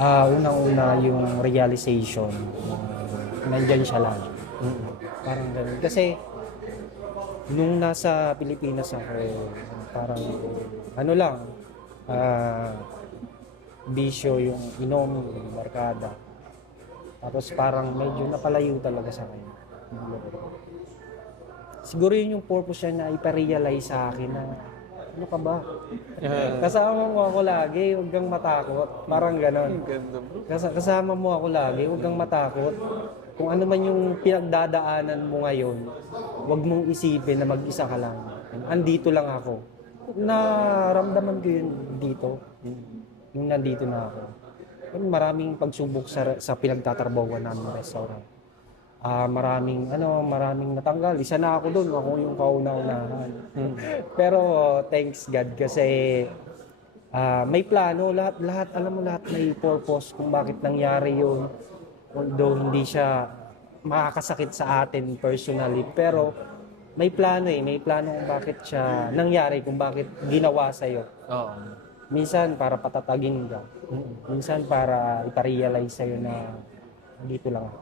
Unang-una yung realization, nandyan siya lang. Parang ganun. Kasi, nung nasa Pilipinas ako, parang, ano lang, ah, bisyo yung inom, yung barkada. Tapos parang medyo napalayo talaga sa akin. Siguro yun yung purpose niya na iparealize sa akin na, ano ka ba? Kasama mo ako lagi, huwag kang matakot. Parang ganon. Ganda bro. Kasama mo ako lagi, huwag kang matakot. Kung ano man yung pinagdadaanan mo ngayon, huwag mong isipin na mag-isa ka lang. Andito lang ako. Naramdaman ko yun dito. Yung nandito na ako. Maraming pagsubok sa pinagtatrabahuan namin ng restaurant. Maraming natanggal. Isa na ako doon, ako yung kauna-unahan. Pero thanks God kasi may plano, lahat alam mo lahat may purpose kung bakit nangyari yun. Although hindi siya makakasakit sa atin personally, pero may plano kung bakit siya nangyari, kung bakit ginawa sa'yo. Oo. Minsan para patatagin ka. Minsan para iparealize sa'yo na dito lang ako.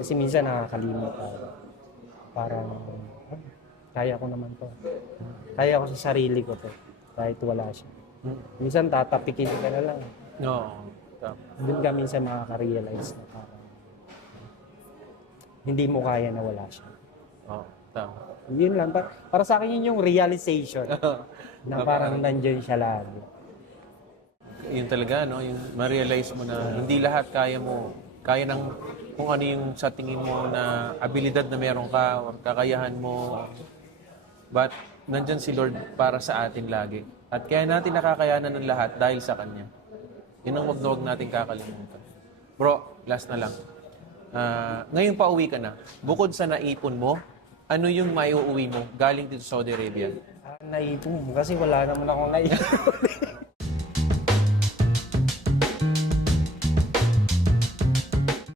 Kasi minsan nakakalimot ako. Parang, kaya ko naman to. Kaya ko sa sarili ko to. Kahit wala siya. Minsan tatapikin ka na lang. Oo. Tama. Doon ka minsan makaka-realize na parang hindi mo kaya na wala siya. Oo. Tama. Yun lang. Para sa akin yun yung realization na parang nandyan siya lagi. Yun talaga, no? Yung ma-realize mo na hindi lahat kaya mo, kaya ng kung ano yung sa tingin mo na abilidad na meron ka or kakayahan mo. But nandyan si Lord para sa atin lagi. At kaya natin nakakayanan ng lahat dahil sa Kanya. Yun ang wag natin kakalimutan. Bro, last na lang. Ngayon pa uwi ka na. Bukod sa naipon mo, ano yung maiuwi mo galing dito sa Saudi Arabia? Naipon kasi wala naman akong naipon.